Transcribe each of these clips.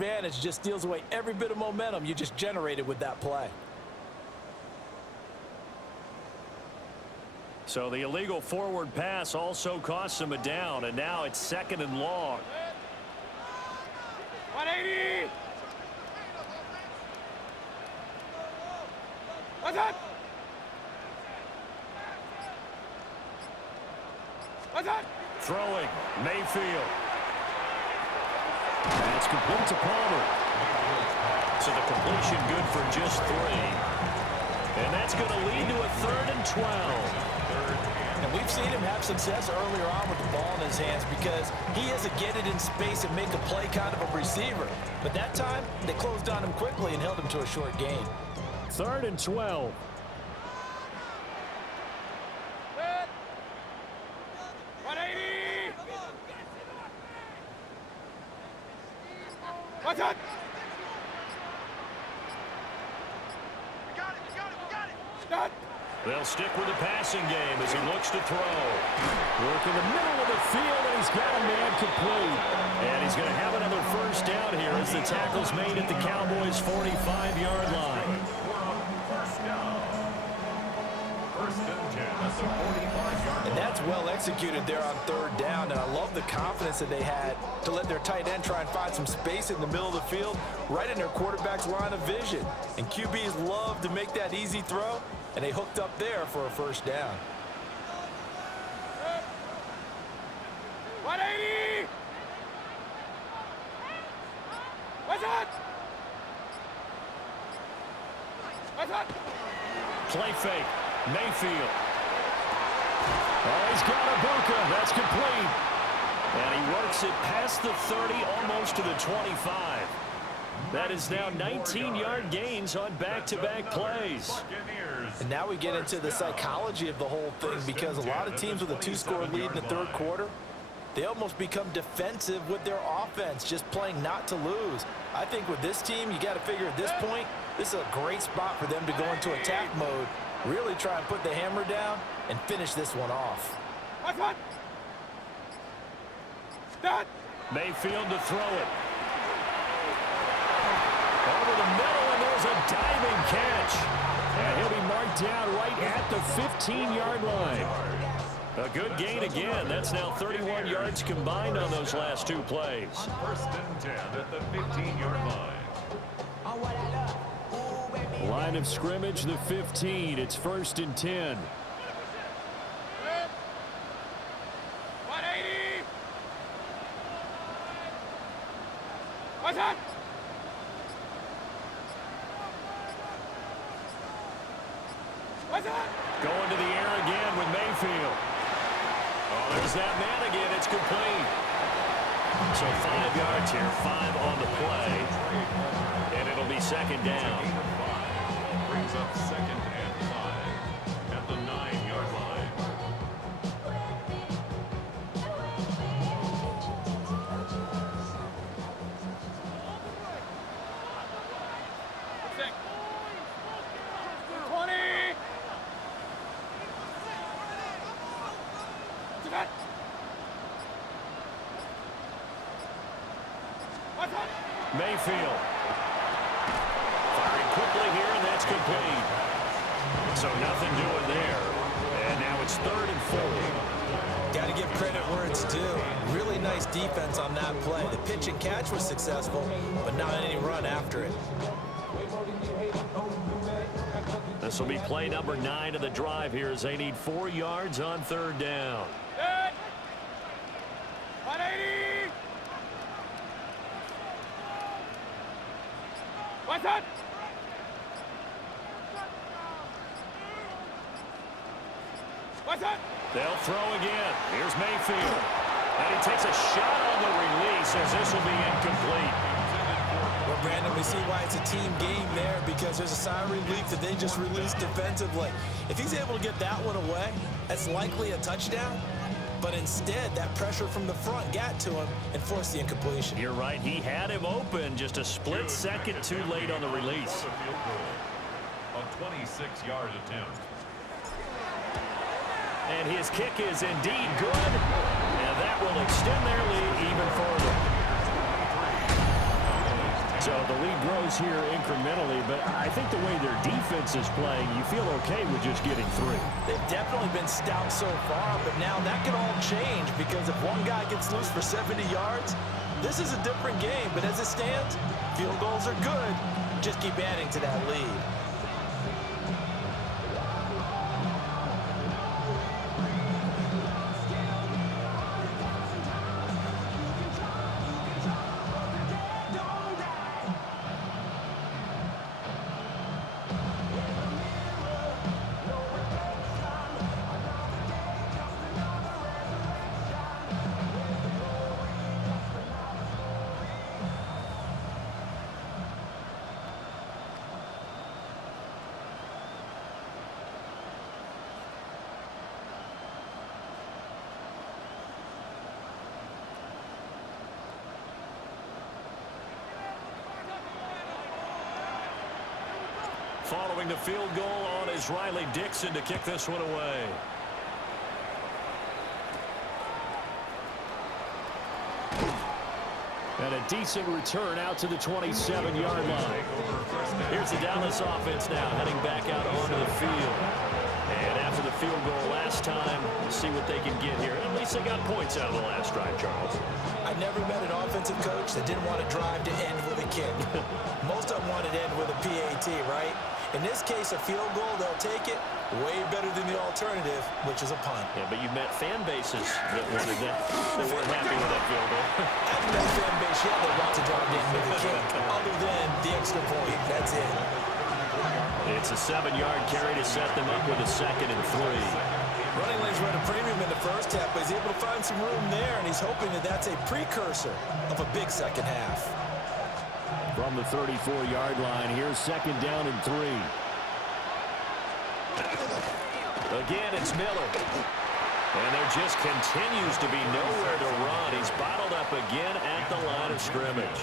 advantage just steals away every bit of momentum you just generated with that play. So the illegal forward pass also costs him a down, and now it's 2nd and long. 180! What's up? What's up? Throwing, Mayfield. That's complete to Palmer. So the completion good for just 3. And that's going to lead to a 3rd and 12. And we've seen him have success earlier on with the ball in his hands because he is a get it in space and make a play kind of a receiver. But that time, they closed on him quickly and held him to a short gain. 3rd and 12. Good. 180! What's up? We got it, we got it, we got it! Stop! They'll stick with the passing game as he looks to throw. Work in the middle of the field, and he's got a man complete. And he's going to have another 1st down here as the tackle's made at the Cowboys' 45-yard line. And that's well executed there on 3rd down, and I love the confidence that they had to let their tight end try and find some space in the middle of the field, right in their quarterback's line of vision. And QBs love to make that easy throw, and they hooked up there for a 1st down. 180! What's up? What's up? Play fake, Mayfield. Oh, he's got a Bucca. That's complete. And he works it past the 30, almost to the 25. That is now 19-yard gains on back-to-back plays. And now we get into the psychology of the whole thing because a lot of teams with a 2-score lead in the 3rd quarter, they almost become defensive with their offense, just playing not to lose. I think with this team, you got to figure at this point, this is a great spot for them to go into attack mode, really try and put the hammer down and finish this one off. What's up? Stop! Mayfield to throw it. Over the middle, and there's a diving catch. And he'll be marked down right at the 15-yard line. A good gain again. That's now 31 yards combined on those last 2 plays. 1st and 10 at the 15-yard line. Line of scrimmage, the 15. It's 1st and 10. 180! What's up? What's up? Going to the air again with Mayfield. Oh, there's that man again. It's complete. So 5 yards here, 5 on the play. And it'll be 2nd down. Brings up 2nd and 5 at the 9-yard line. Six. 20! What's up? What's up? Mayfield. Firing quickly here, and that's complete. So nothing doing there. And now it's 3rd and 4. Got to give credit where it's due. Really nice defense on that play. The pitch and catch was successful, but not any run after it. This will be play number 9 of the drive here as they need 4 yards on 3rd down. Good. 180! What's up? What's up? They'll throw again. Here's Mayfield. And he takes a shot on the release as this will be incomplete. Well, Brandon, we see why it's a team game there because there's a sigh of relief that they just released defensively. If he's able to get that one away, that's likely a touchdown. But instead, that pressure from the front got to him and forced the incompletion. You're right. He had him open, just a split second too late on the release. A 26-yard attempt. And his kick is indeed good. And that will extend their lead even further. So the lead grows here incrementally, but I think the way their defense is playing, you feel okay with just getting 3. They've definitely been stout so far, but now that could all change because if one guy gets loose for 70 yards, this is a different game. But as it stands, field goals are good. Just keep adding to that lead. Following the field goal on is Riley Dixon to kick this one away. And a decent return out to the 27-yard line. Here's the Dallas offense now heading back out onto the field. And after the field goal last time, we'll see what they can get here. At least they got points out of the last drive, Charles. I never met an offensive coach that didn't want to drive to end with a kick. Most of them wanted to end with a PAT, right? In this case, a field goal, they'll take it way better than the alternative, which is a punt. Yeah, but you've met fan bases that weren't happy with that field goal. I haven't met a fan base yet that wants to drive to end with a kick, other than the extra point. That's it. It's a 7-yard carry to set them up with a 2nd and 3. Running lanes run a premium in the first half, but he's able to find some room there, and he's hoping that that's a precursor of a big second half. From the 34-yard line, here's 2nd down and 3. Again, it's Miller. And there just continues to be nowhere to run. He's bottled up again at the line of scrimmage.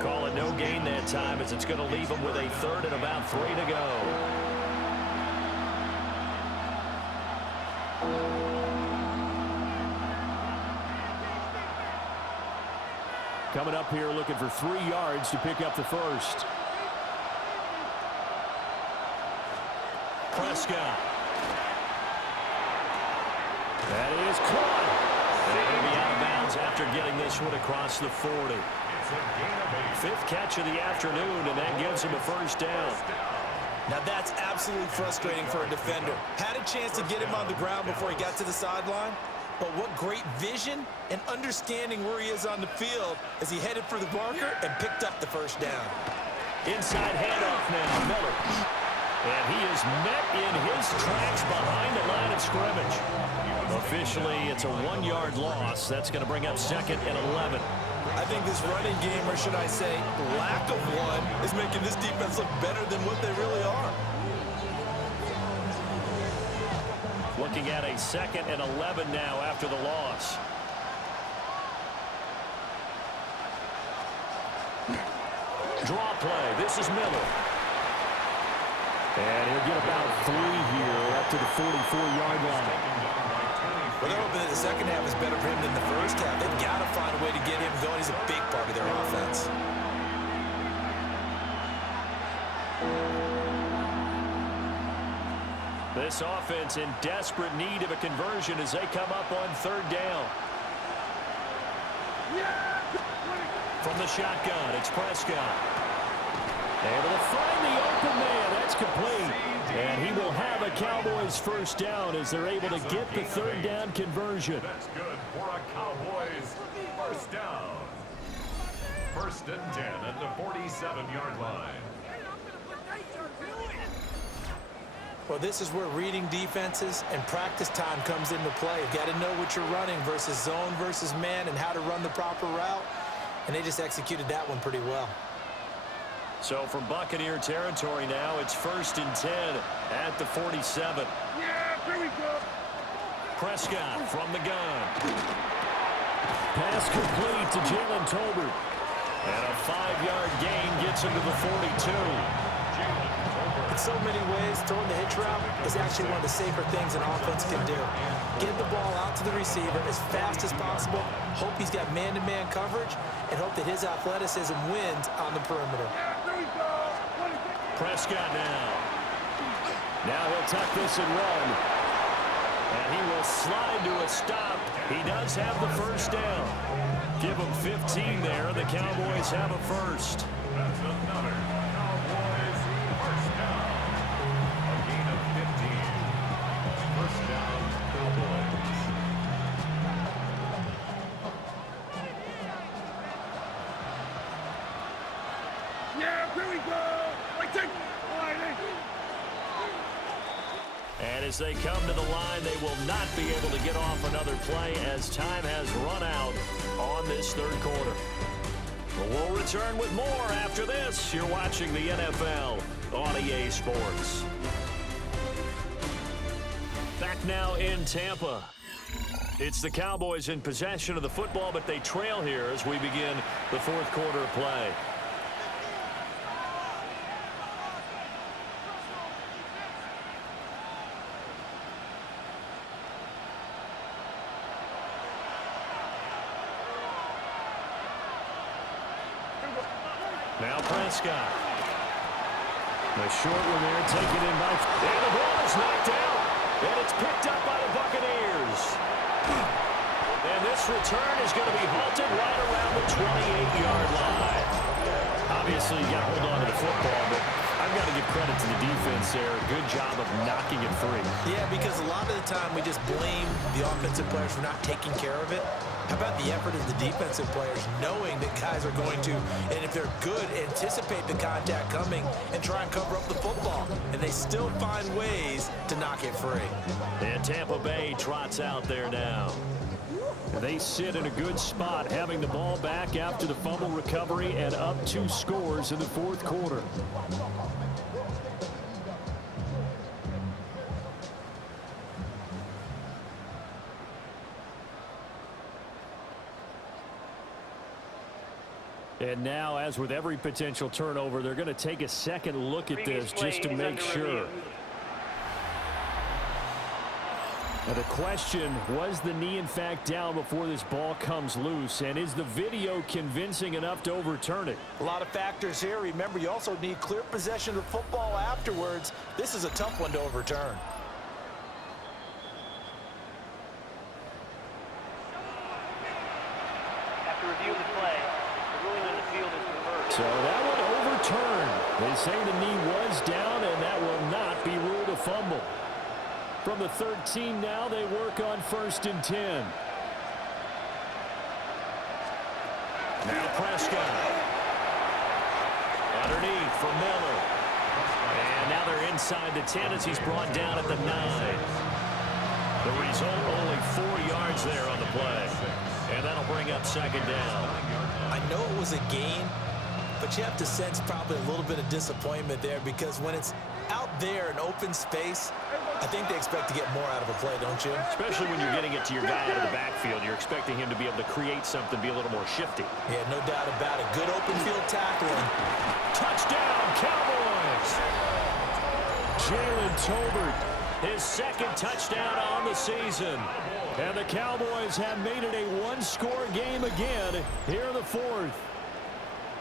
Call it no gain that time as it's going to leave him with a 3rd and about 3 to go. Coming up here looking for 3 yards to pick up the first. Prescott. That is caught. And he'll be out of bounds after getting this one across the 40. 5th catch of the afternoon, and that gives him a first down. Now that's absolutely frustrating for a defender. Had a chance to get him on the ground before he got to the sideline, but what great vision and understanding where he is on the field as he headed for the marker and picked up the first down. Inside handoff now, Miller. And he is met in his tracks behind the line of scrimmage. Officially, it's a 1-yard loss. That's going to bring up 2nd and 11. I think this running game, or should I say lack of one, is making this defense look better than what they really are. Looking at a 2nd and 11 now after the loss. Draw play. This is Miller. And he'll get about 3 here up to the 44-yard line. Well, they're hoping that the second half is better for him than the first half. They've got to find a way to get him going. He's a big part of their offense. This offense in desperate need of a conversion as they come up on 3rd down. From the shotgun, it's Prescott. Able to find the open man. That's complete. And he will have a Cowboys first down as they're able to get the 3rd down conversion. That's good for a Cowboys first down. 1st and 10 at the 47-yard line. Well, this is where reading defenses and practice time comes into play. You've got to know what you're running versus zone versus man and how to run the proper route. And they just executed that one pretty well. So from Buccaneer territory now, it's 1st and 10 at the 47. Yeah, here we go. Prescott from the gun. Pass complete to Jalen Tolbert. And a 5-yard gain gets him to the 42. In so many ways, throwing the hitch route is actually one of the safer things an offense can do. Get the ball out to the receiver as fast as possible, hope he's got man-to-man coverage, and hope that his athleticism wins on the perimeter. Prescott now. Now he'll tuck this and run. And he will slide to a stop. He does have the first down. Give him 15 there. The Cowboys have a first. That's another Cowboys first down. A gain of 15. First down, Cowboys. Yeah, here we go. And as they come to the line, they will not be able to get off another play as time has run out on this third quarter. But we'll return with more after this. You're watching the NFL on EA Sports. Back now in Tampa. It's the Cowboys in possession of the football, but they trail here as we begin the fourth quarter of play. Now Prescott. The short one there taken in by... And the ball is knocked out. And it's picked up by the Buccaneers. And this return is going to be halted right around the 28-yard line. Obviously, you got to hold on to the football, but I've got to give credit to the defense there. Good job of knocking it free. Yeah, because a lot of the time we just blame the offensive players for not taking care of it. How about the effort of the defensive players knowing that guys are going to, and if they're good, anticipate the contact coming and try and cover up the football. And they still find ways to knock it free. And Tampa Bay trots out there now. They sit in a good spot, having the ball back after the fumble recovery and up 2 scores in the fourth quarter. And now, as with every potential turnover, they're going to take a second look at this just to make sure. Now the question, was the knee in fact down before this ball comes loose? And is the video convincing enough to overturn it? A lot of factors here. Remember, you also need clear possession of the football afterwards. This is a tough one to overturn. After review of the play, the ruling on the field is reversed. So that one overturned. They say the knee was down, and that will not be ruled a fumble. From the 13 now, they work on 1st and 10. Now Prescott. Underneath for Miller. And now they're inside the 10 as he's brought down at the 9. The result, only 4 yards there on the play. And that'll bring up 2nd down. I know it was a gain, but you have to sense probably a little bit of disappointment there, because when it's out there in open space, I think they expect to get more out of a play, don't you? Especially when you're getting it to your guy out of the backfield. You're expecting him to be able to create something, be a little more shifty. Yeah, no doubt about it. Good open field tackling. Touchdown, Cowboys! Jalen Tolbert, his 2nd touchdown on the season. And the Cowboys have made it a 1-score game again here in the 4th.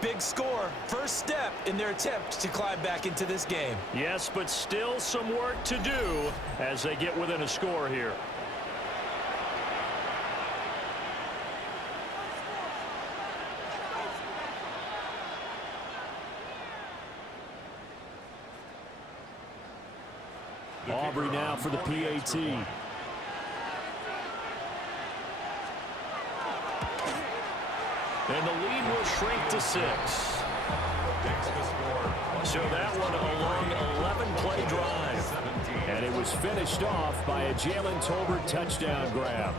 Big score. First step in their attempt to climb back into this game. Yes, but still some work to do as they get within a score here. Aubrey now for the PAT. And the lead will shrink to 6. So that one a long 11-play drive. And it was finished off by a Jalen Tolbert touchdown grab.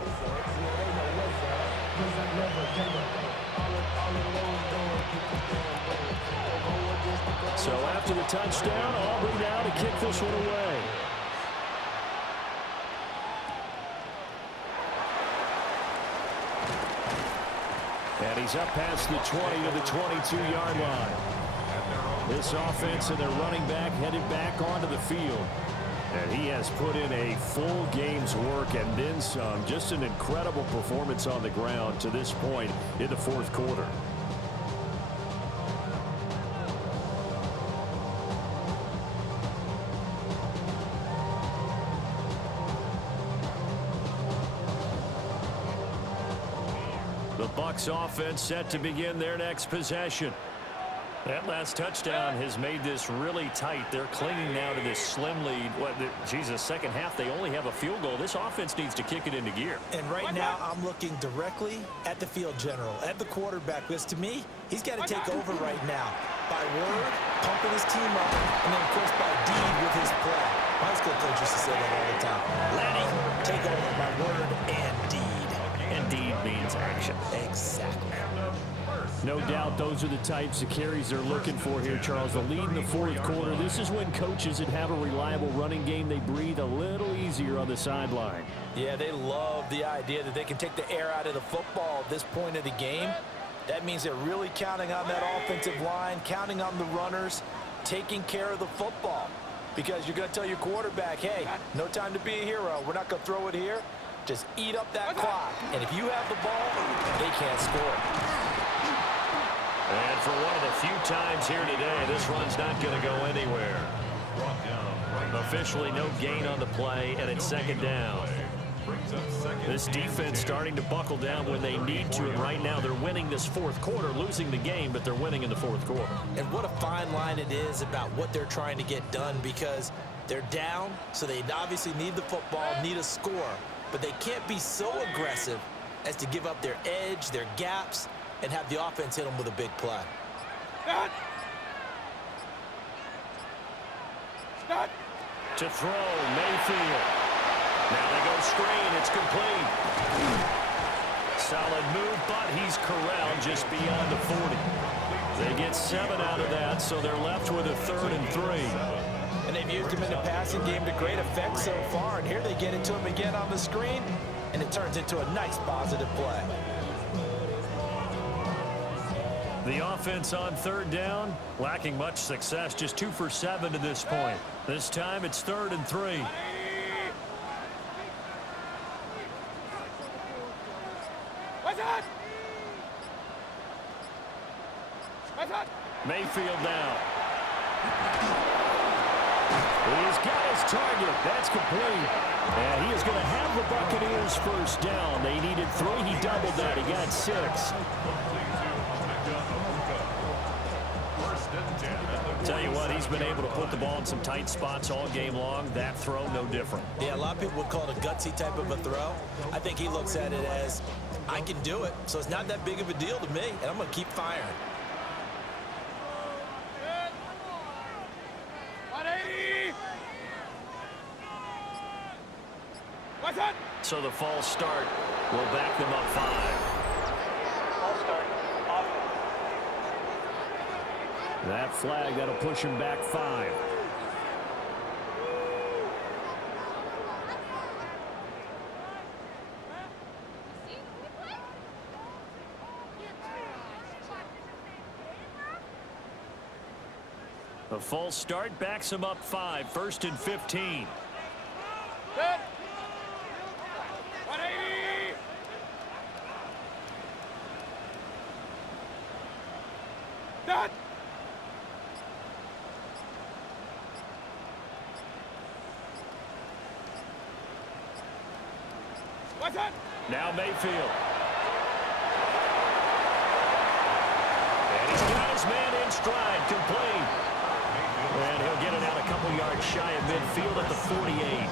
So after the touchdown, Aubrey now to kick this one away. And he's up past the 20 to the 22-yard line. This offense and their running back headed back onto the field. And he has put in a full game's work and then some. Just an incredible performance on the ground to this point in the fourth quarter. The Bucs offense set to begin their next possession. That last touchdown has made this really tight. They're clinging now to this slim lead. Jesus, second half, they only have a field goal. This offense needs to kick it into gear. And right now, I'm looking directly at the field general, at the quarterback. Because to me, he's got to take over right now. By word, pumping his team up, and then, of course, by deed with his play. My high school coach used to say that all the time. Lenny, take over by word and deed. And deed means action. Exactly. No doubt those are the types of carries they're looking for here, Charles. The lead in the fourth quarter. This is when coaches that have a reliable running game, they breathe a little easier on the sideline. Yeah, they love the idea that they can take the air out of the football at this point of the game. That means they're really counting on that offensive line, counting on the runners, taking care of the football. Because you're going to tell your quarterback, hey, no time to be a hero. We're not going to throw it here. Just eat up that clock. And if you have the ball, they can't score. And for one of the few times here today, this run's not going to go anywhere. Officially no gain on the play, and it's second down. This defense starting to buckle down when they need to, and right now they're winning this fourth quarter, losing the game, but they're winning in the fourth quarter. And what a fine line it is about what they're trying to get done, because they're down, so they obviously need the football, need a score, but they can't be so aggressive as to give up their edge, their gaps, and have the offense hit them with a big play. To throw, Mayfield. Now they go screen. It's complete. Solid move, but he's corralled just beyond the 40. They get 7 out of that, so they're left with a 3rd and 3. And they've used him in the passing game to great effect so far. And here they get it to him again on the screen, and it turns into a nice positive play. The offense on 3rd down, lacking much success, just 2 for 7 to this point. This time it's 3rd and 3. Mayfield now. He's got his target. That's complete. And he is going to have the Buccaneers first down. They needed 3. He doubled that. He got 6. Tell you what, he's been able to put the ball in some tight spots all game long. That throw, no different. Yeah, a lot of people would call it a gutsy type of a throw. I think he looks at it as, I can do it, so it's not that big of a deal to me, and I'm going to keep firing. So the false start will back them up 5. False start, offense. That flag, that'll push him back 5. The false start backs him up 5. 1st and 15. Now Mayfield. And he's got his man in stride, complete. And he'll get it out a couple yards shy of midfield at the 48.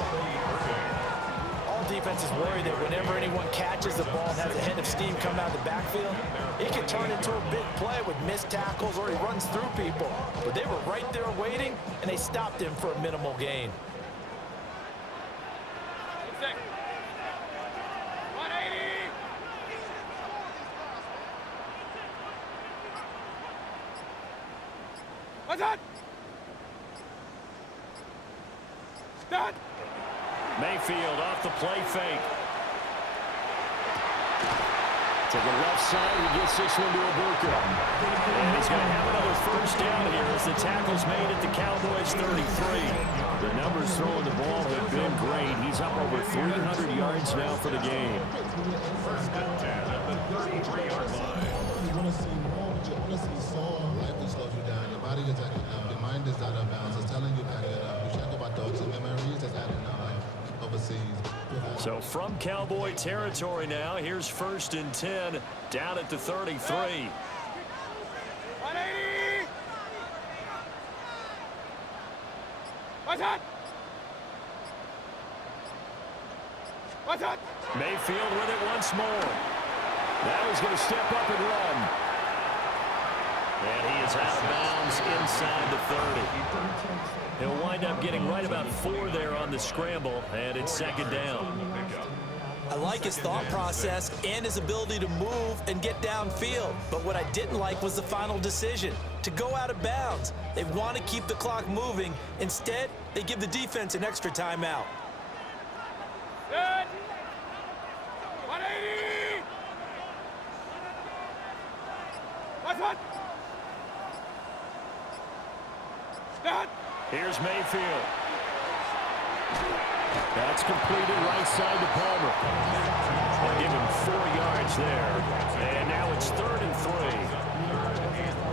All defenses worry that whenever anyone catches the ball and has a head of steam come out of the backfield, it can turn into a big play with missed tackles or he runs through people. But they were right there waiting, and they stopped him for a minimal gain. Mayfield off the play fake. To the left side, he gets this one to Ibuka. And he's going to have another first down here as the tackle's made at the Cowboys 33. The numbers throwing the ball have been great. He's up over 300 yards now for the game. First and 10 at the 33-yard line. You want to see more, but you want to see soul. Life will slow you down. Your body is acting up. Your mind is out of bounds. It's telling you back it up. You check about thoughts and memories that's adding up overseas. So from Cowboy territory now, here's first and 10 down at the 33. 180! What's that? What's that? Mayfield with it once more. Now he's going to step up and run. And he is out of bounds inside the 30. He'll wind up getting right about 4 there on the scramble, and it's second down. I like his thought process and his ability to move and get downfield. But what I didn't like was the final decision, to go out of bounds. They want to keep the clock moving. Instead, they give the defense an extra timeout. Good! 180! What's that? That! Here's Mayfield. That's completed right side to Palmer. They'll give him 4 yards there. And now it's 3rd and 3.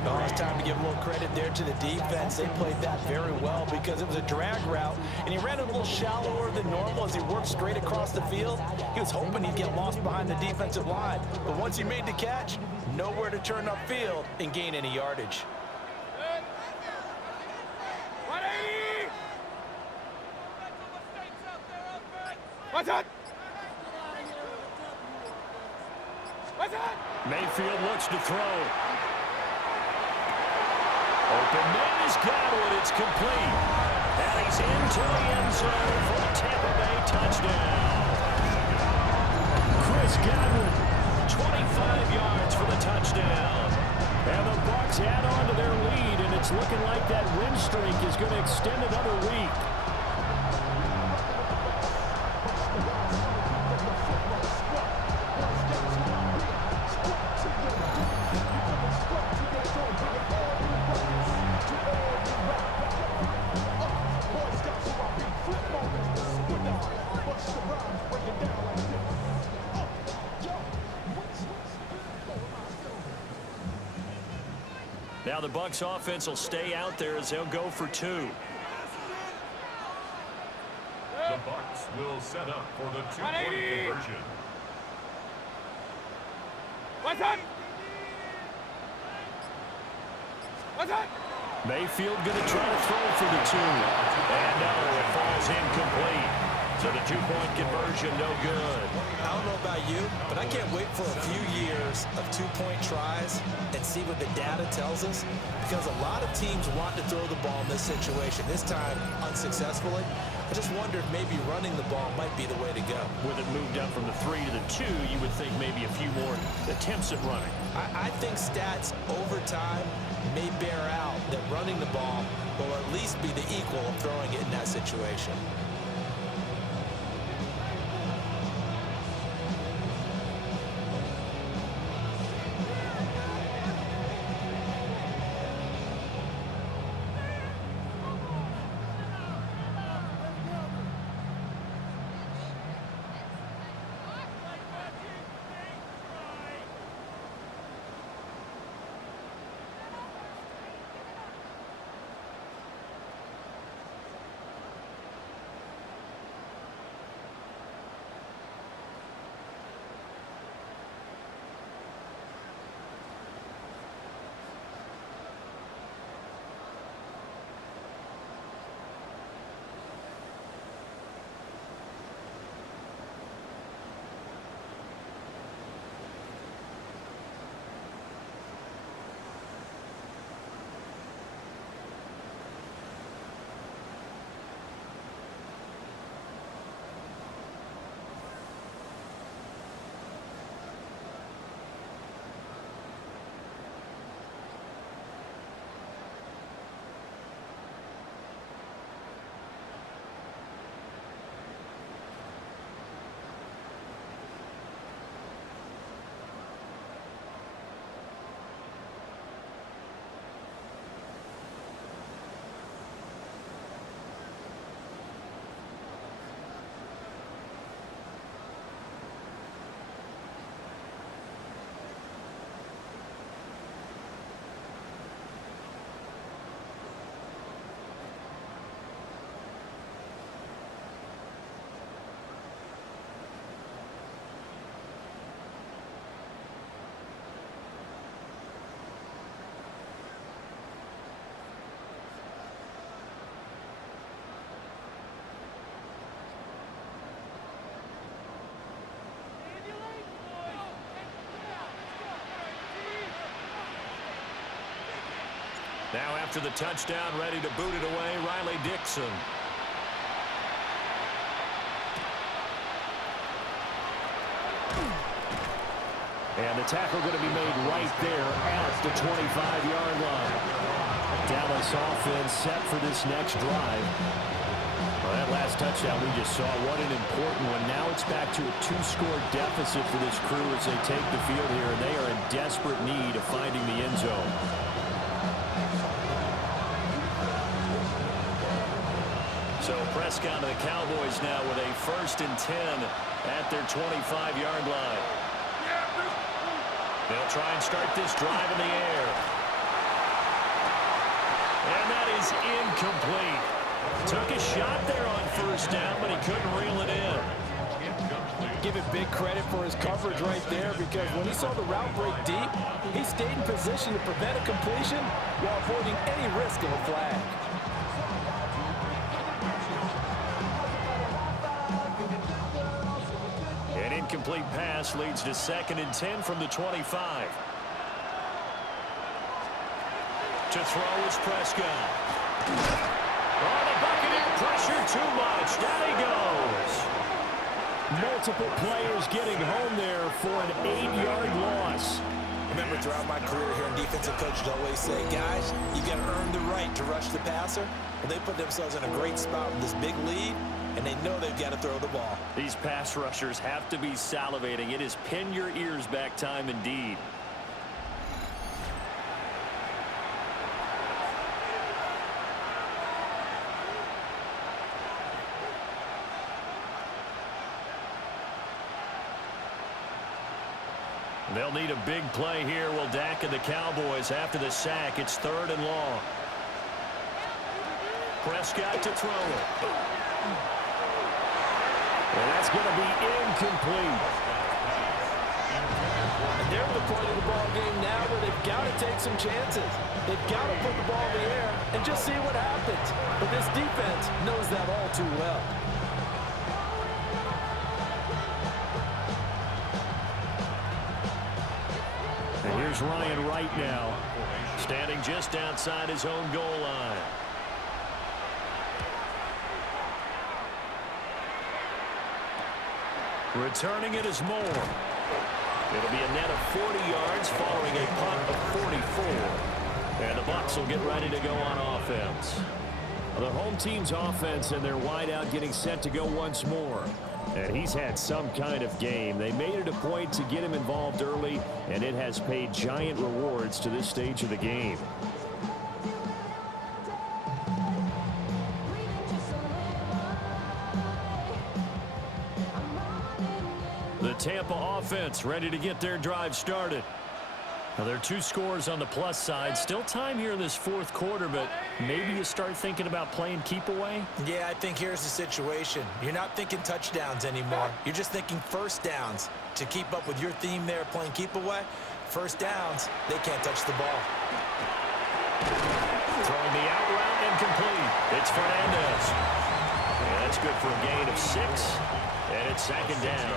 Oh, it's time to give a little credit there to the defense. They played that very well because it was a drag route, and he ran it a little shallower than normal as he worked straight across the field. He was hoping he'd get lost behind the defensive line, but once he made the catch, nowhere to turn upfield and gain any yardage. 180! What's that? What's that? Mayfield looks to throw. Open man is Godwin. It's complete. And he's into the end zone for a Tampa Bay touchdown. Chris Godwin, 25 yards for the touchdown. And the Bucs add on to their lead, and it's looking like that win streak is going to extend another week. Now the Bucs offense will stay out there as they'll go for 2. The Bucs will set up for the 2-point conversion. What's that? What's that? Mayfield going to try to throw for the 2. And no, it falls incomplete. So the 2-point conversion, no good. I don't know about you, but I can't wait for a few years of 2-point tries and see what the data tells us, because a lot of teams want to throw the ball in this situation, this time unsuccessfully. I just wonder if maybe running the ball might be the way to go. With it moved up from the 3 to the 2, you would think maybe a few more attempts at running. I think stats over time may bear out that running the ball will at least be the equal of throwing it in that situation. Now after the touchdown, ready to boot it away, Riley Dixon. And the tackle going to be made right there at the 25-yard line. Dallas offense set for this next drive. Well, that last touchdown we just saw, what an important one. Now it's back to a 2-score deficit for this crew as they take the field here, and they are in desperate need of finding the end zone. So Prescott and the Cowboys now with a 1st and 10 at their 25-yard line. They'll try and start this drive in the air. And that is incomplete. Took a shot there on 1st down, but he couldn't reel it in. Give him big credit for his coverage right there, because when he saw the route break deep, he stayed in position to prevent a completion while avoiding any risk of a flag. An incomplete pass leads to 2nd and 10 from the 25. To throw is Prescott. Oh, the Buccaneer pressure too much. Down he goes. Multiple players getting home there for an 8-yard loss. Remember, throughout my career here in defensive coaches always say, guys, you got to earn the right to rush the passer. Well, they put themselves in a great spot with this big lead, and they know they've got to throw the ball. These pass rushers have to be salivating. It is pin your ears back time indeed. They'll need a big play here. Will Dak and the Cowboys after the sack. It's 3rd and long. Prescott to throw it. And that's going to be incomplete. And they're at the point of the ball game now where they've got to take some chances. They've got to put the ball in the air and just see what happens. But this defense knows that all too well. And here's Ryan Wright now, standing just outside his own goal line. Returning it is Moore. It'll be a net of 40 yards following a punt of 44. And the Bucs will get ready to go on offense. The home team's offense and their wideout getting set to go once more. And he's had some kind of game. They made it a point to get him involved early, and it has paid giant rewards to this stage of the game. The Tampa offense ready to get their drive started. Now, there are 2 scores on the plus side. Still time here in this 4th quarter, but maybe you start thinking about playing keep away? Yeah, I think here's the situation. You're not thinking touchdowns anymore. You're just thinking 1st downs. To keep up with your theme there, playing keep away, 1st downs, they can't touch the ball. Throwing the out route incomplete. It's Fernandez. Yeah, that's good for a gain of 6, and it's 2nd down.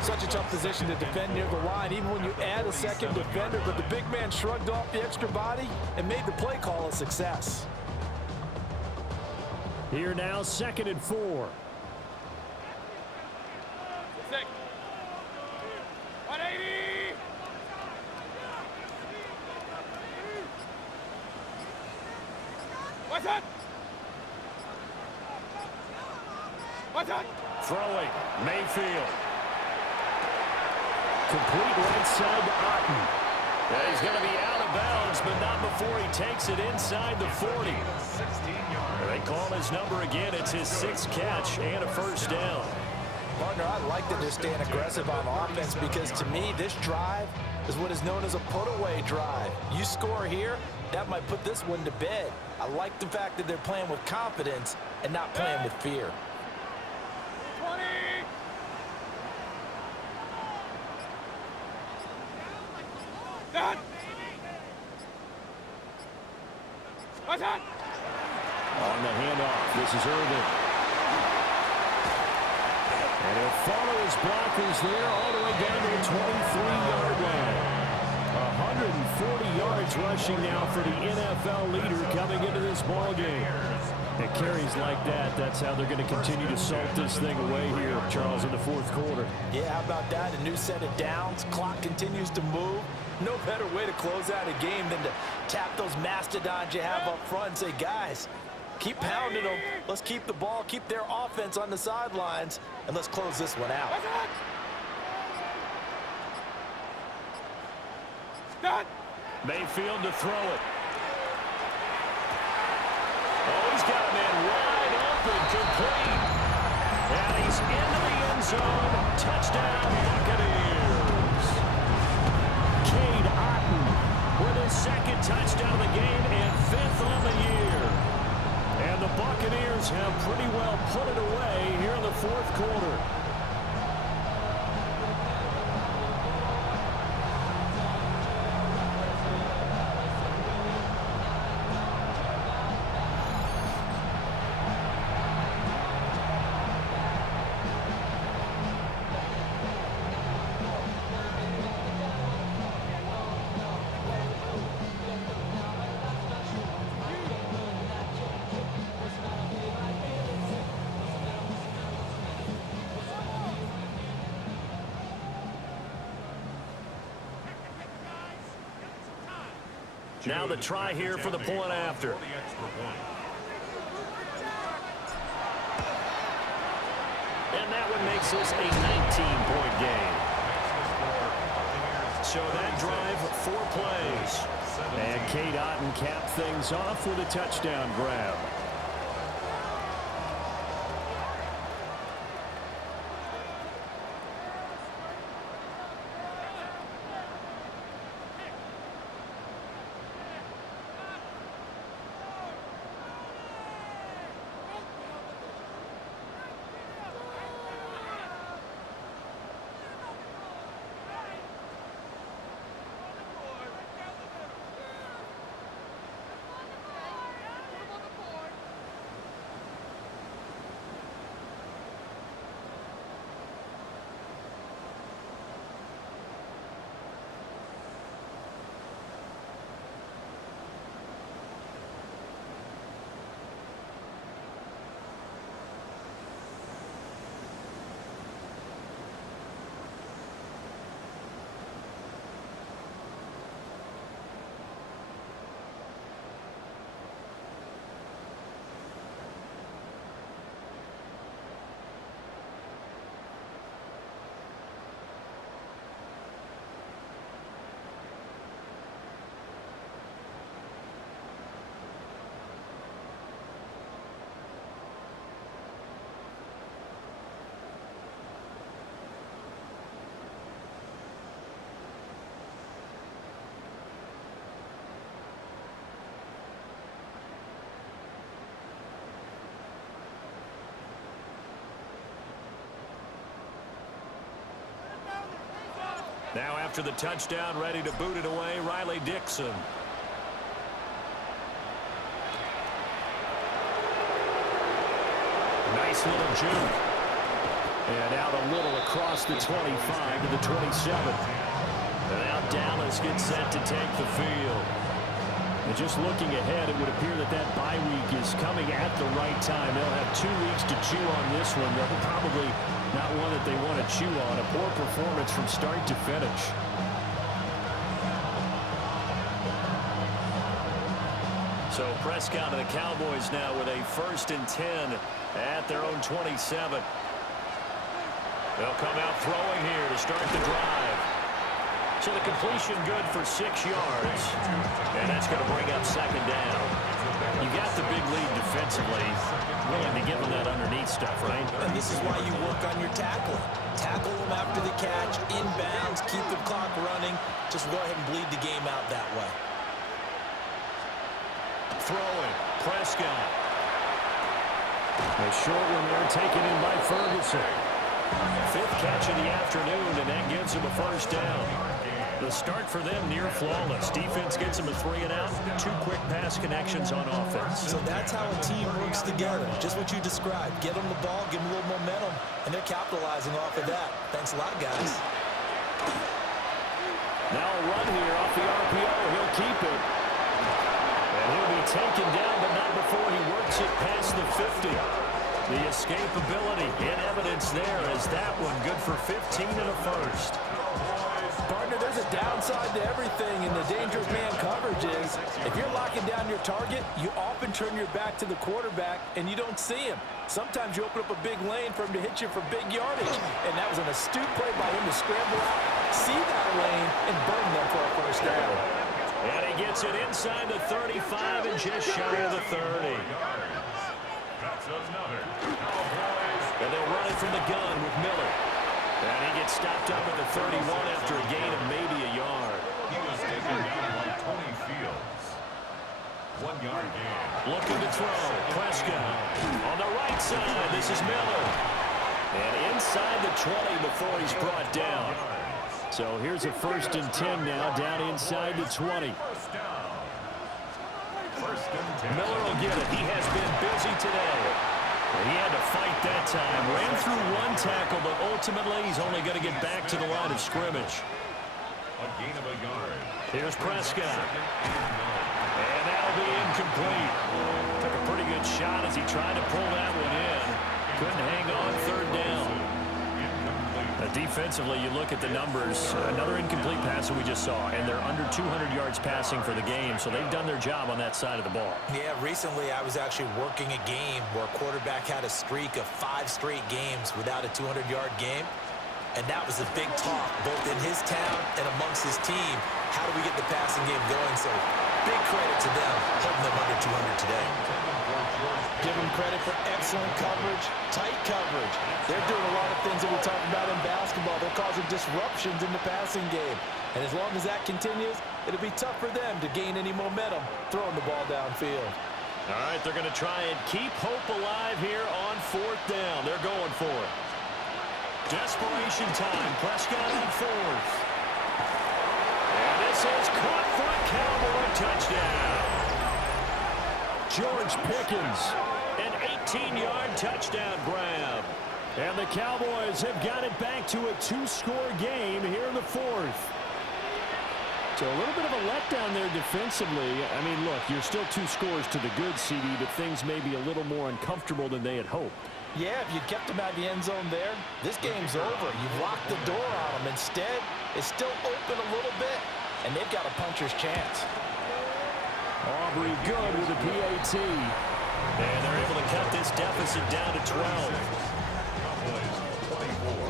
Such a tough position to defend near the line, even when you add a 2nd defender, but the big man shrugged off the extra body and made the play call a success. Here now, 2nd and 4. 180! What's that? What's that? Throwing, Mayfield. Complete right side to Otten. And he's going to be out of bounds, but not before he takes it inside the 40. They call his number again. It's his 6th catch and a 1st down. Partner, I like that they're staying aggressive on offense, because to me, this drive is what is known as a put-away drive. You score here, that might put this one to bed. I like the fact that they're playing with confidence and not playing with fear. 20! That! What's that? On the handoff, this is Irvin. And he'll follow his blockers there all the way down to the 23-yard line. 140 yards rushing now for the NFL leader coming into this ball game. And carries like that, that's how they're going to continue to salt this thing away here, Charles, in the fourth quarter. Yeah, how about that? A new set of downs. Clock continues to move. No better way to close out a game than to tap those mastodons you have up front and say, guys, keep pounding them. Let's keep the ball, keep their offense on the sidelines, and let's close this one out. Mayfield to throw it. Oh, he's got a man wide open, complete. And he's into the end zone. Touchdown, Buccaneers. Cade Otton with his second touchdown of the game and 5th on the year. And the Buccaneers have pretty well put it away here in the fourth quarter. Now the try here for the point after. And that one makes this a 19-point game. So that drive, 4 plays. And Cade Otton capped things off with a touchdown grab. Now after the touchdown, ready to boot it away, Riley Dixon. Nice little juke. And out a little across the 25 to the 27. And now Dallas gets set to take the field. And just looking ahead, it would appear that that bye week is coming at the right time. They'll have 2 weeks to chew on this one. They'll probably not one that they want to chew on. A poor performance from start to finish. So Prescott and the Cowboys now with a 1st and 10 at their own 27. They'll come out throwing here to start the drive. So the completion good for 6 yards. And that's going to bring up 2nd down. You got the big lead defensively. Willing to give them that underneath stuff, right? And this is why you work on your tackling. Tackle them after the catch, inbounds, keep the clock running. Just go ahead and bleed the game out that way. Throwing, Prescott. A short one there taken in by Ferguson. 5th catch of the afternoon, and that gives him a 1st down. The start for them near flawless. Defense gets them a 3 and out. 2 quick pass connections on offense. So that's how a team works together. Just what you described. Get them the ball, give them a little momentum, and they're capitalizing off of that. Thanks a lot, guys. Now a run here off the RPO. He'll keep it. And he'll be taken down, but not before he works it past the 50. The escapability in evidence there as that one good for 15 and a first. Partner, there's a downside to everything, and the dangerous man coverage is if you're locking down your target, you often turn your back to the quarterback and you don't see him. Sometimes you open up a big lane for him to hit you for big yardage, and that was an astute play by him to scramble out, see that lane, and burn them for a first down. And he gets it inside the 35 and just shy of the 30. That's another Cowboys. And they'll run it from the gun with Miller. And he gets stopped up at the 31 after a gain of maybe a yard. He was taken down by Tony Fields. 1 yard gain. Looking to throw. Prescott on the right side. This is Miller. And inside the 20 before he's brought down. So here's a 1st and 10 now, down inside the 20. First down. 1st and 10. Miller will get it. He has been busy today. He had to fight that time. Ran through 1 tackle, but ultimately he's only going to get back to the line of scrimmage. A gain of a yard. Here's Prescott. And that'll be incomplete. Took a pretty good shot as he tried to pull that one in. Couldn't hang on 3rd down. Defensively, you look at the numbers. Another incomplete pass that we just saw, and they're under 200 yards passing for the game, so they've done their job on that side of the ball. Yeah, recently I was actually working a game where a quarterback had a streak of 5 straight games without a 200-yard game, and that was a big talk, both in his town and amongst his team. How do we get the passing game going? So big credit to them, holding them under 200 today. Give them credit for excellent coverage, tight coverage. They're doing a lot of things that we talk about in basketball. They're causing disruptions in the passing game. And as long as that continues, it'll be tough for them to gain any momentum throwing the ball downfield. All right, they're going to try and keep hope alive here on 4th down. They're going for it. Desperation time. Prescott on 4th. And this is caught for a Cowboy touchdown. George Pickens, an 18-yard touchdown grab. And the Cowboys have got it back to a 2-score game here in the 4th. So a little bit of a letdown there defensively. I mean, look, you're still 2 scores to the good, CD, but things may be a little more uncomfortable than they had hoped. Yeah, if you kept them out of the end zone there, this game's over. You've locked the door on them. Instead, it's still open a little bit, and they've got a puncher's chance. Aubrey good with a PAT. And they're able to cut this deficit down to 12. Cowboys 24.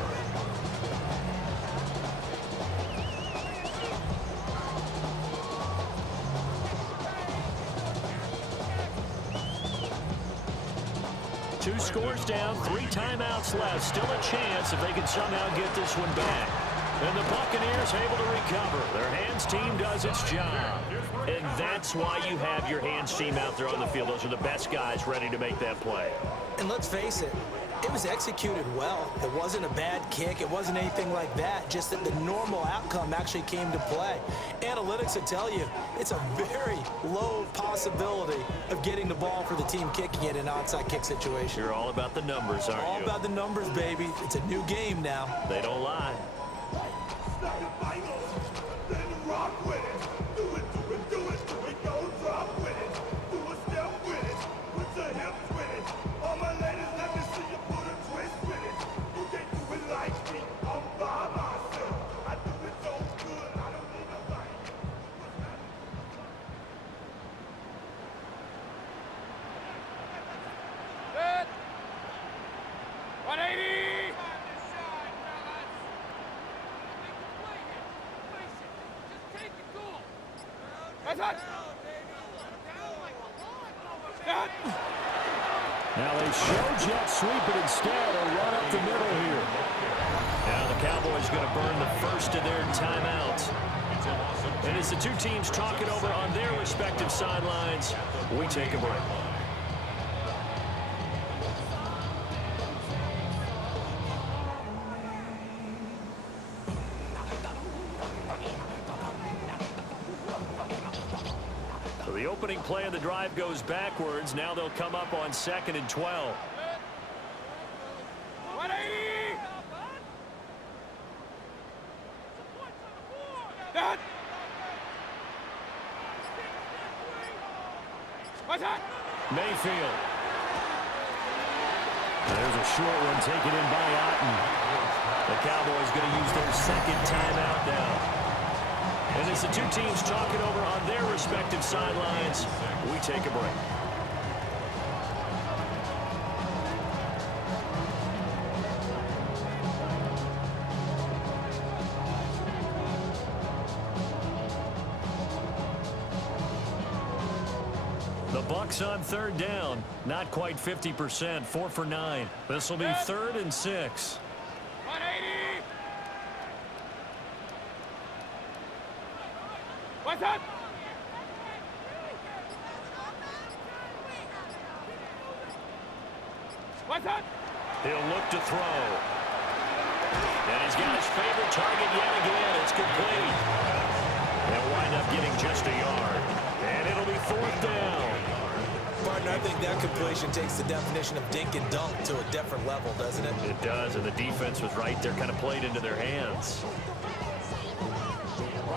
Two scores down, 3 timeouts left. Still a chance if they can somehow get this one back. And the Buccaneers able to recover. Their hands team does its job. And that's why you have your hands team out there on the field. Those are the best guys ready to make that play. And let's face it, it was executed well. It wasn't a bad kick. It wasn't anything like that. Just that the normal outcome actually came to play. Analytics will tell you it's a very low possibility of getting the ball for the team kicking it in an onside kick situation. You're all about the numbers, aren't you? All about the numbers, baby. It's a new game now. They don't lie. Now they show jet sweep it instead or run up the middle here. Now the Cowboys going to burn the first of their timeouts. And as the two teams talk it over on their respective sidelines, we take a break. So the opening play of the drive goes backwards. Now they'll come up on 2nd and 12. Mayfield. There's a short one taken in by Otten. The Cowboys going to use their second timeout now. And as the two teams talk it over on their respective sidelines, we take a break. The Bucs on third down. Not quite 50%. 4 for 9. This will be 3rd and 6. 180. What's up? What's up? He'll look to throw. And he's got his favorite target yet again. It's complete. They'll wind up getting just a yard. And it'll be 4th down. Partner, I think that completion takes the definition of dink and dunk to a different level, doesn't it? It does, and the defense was right there, kind of played into their hands.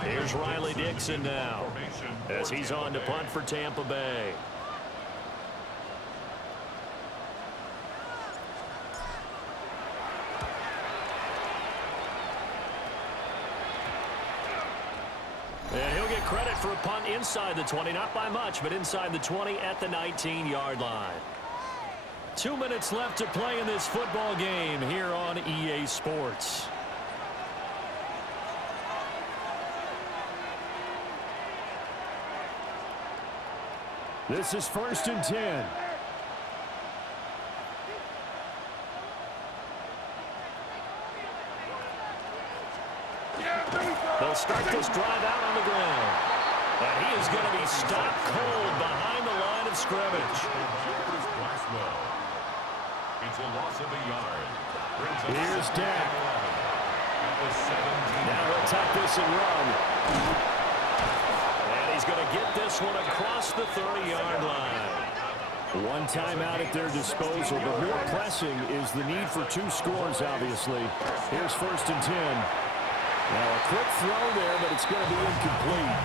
Here's Riley Dixon now as he's on to punt for Tampa Bay. And he'll get credit for a punt inside the 20, not by much, but inside the 20 at the 19-yard line. 2 minutes left to play in this football game here on EA Sports. This is 1st and 10. They'll start this drive out on the ground. And he is going to be stopped cold behind the line of scrimmage. It's a loss of a yard. Here's Dak. Now he'll tuck this and run. And he's going to get this one across the 30-yard line. One timeout at their disposal, but more pressing is the need for 2 scores, obviously. Here's 1st and 10. Now a quick throw there, but it's going to be incomplete.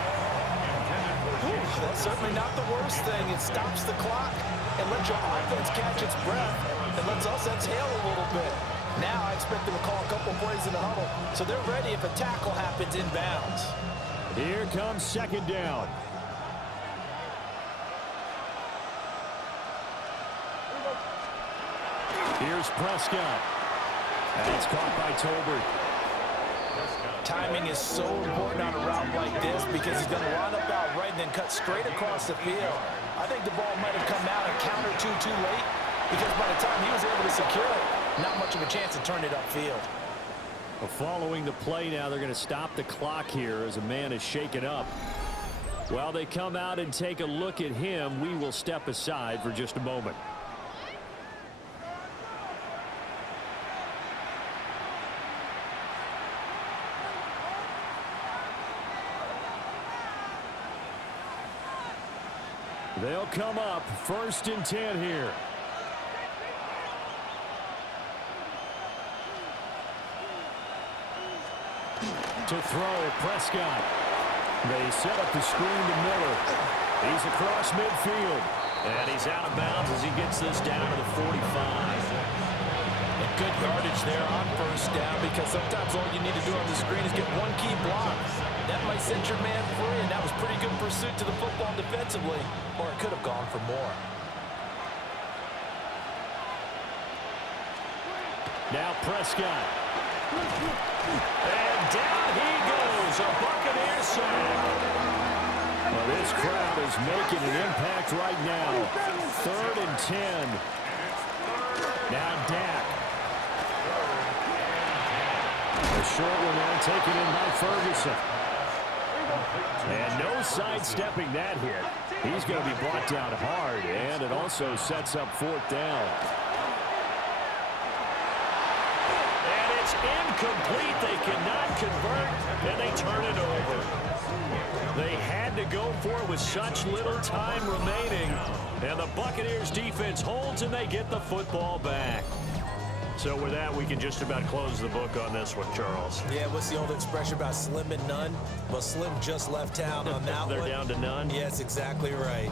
That's certainly not the worst thing. It stops the clock and lets your offense catch its breath and lets us exhale a little bit. Now I expect them to call a couple plays in the huddle, so they're ready if a tackle happens inbounds. Here comes 2nd down. Here's Prescott. And it's caught by Tolbert. Timing is so important on a route like this because he's going to line up out right and then cut straight across the field. I think the ball might have come out and counter too late because by the time he was able to secure it, not much of a chance to turn it upfield. Well, following the play now, they're going to stop the clock here as a man is shaken up. While they come out and take a look at him, we will step aside for just a moment. They'll come up 1st and 10 here. To throw, Prescott. They set up the screen to Miller. He's across midfield. And he's out of bounds as he gets this down to the 45. And good yardage there on 1st down because sometimes all you need to do on the screen is get one key block. That might set your man free, and that was pretty good pursuit to the football defensively, or it could have gone for more. Now Prescott. And down he goes, a Buccaneers sack. Well, this crowd is making an impact right now. 3rd and 10. Now Dak. A short one there taken in by Ferguson. And no sidestepping that hit. He's going to be brought down hard, and it also sets up 4th down. And it's incomplete. They cannot convert, and they turn it over. They had to go for it with such little time remaining. And the Buccaneers defense holds, and they get the football back. So with that, we can just about close the book on this one, Charles. Yeah, what's the old expression about slim and none? Well, Slim just left town on that one. They're down to none? Yes, exactly right.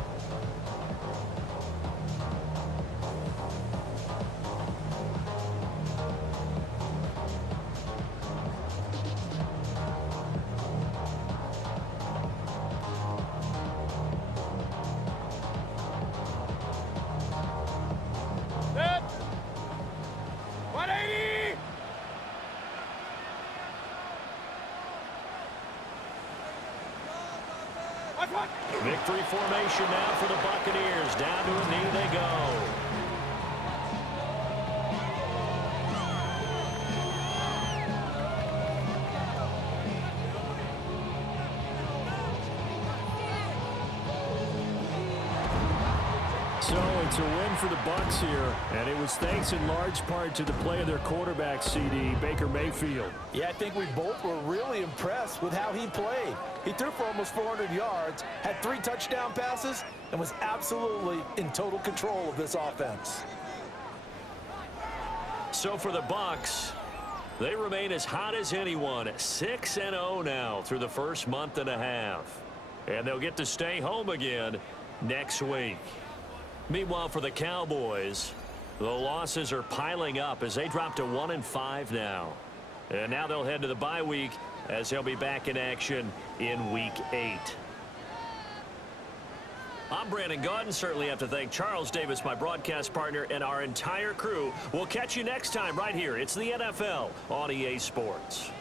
formation now for the Buccaneers. Down to a knee they go. So it's a win for the Bucs here, and it was thanks in large part to the play of their quarterback, CD, Baker Mayfield. Yeah, I think we both were really impressed with how he played. He threw for almost 400 yards, had 3 touchdown passes, and was absolutely in total control of this offense. So for the Bucs, they remain as hot as anyone, 6-0 now through the first month and a half. And they'll get to stay home again next week. Meanwhile, for the Cowboys, the losses are piling up as they drop to 1-5 now. And now they'll head to the bye week as they'll be back in action in Week 8. I'm Brandon Gaudin. Certainly have to thank Charles Davis, my broadcast partner, and our entire crew. We'll catch you next time right here. It's the NFL on EA Sports.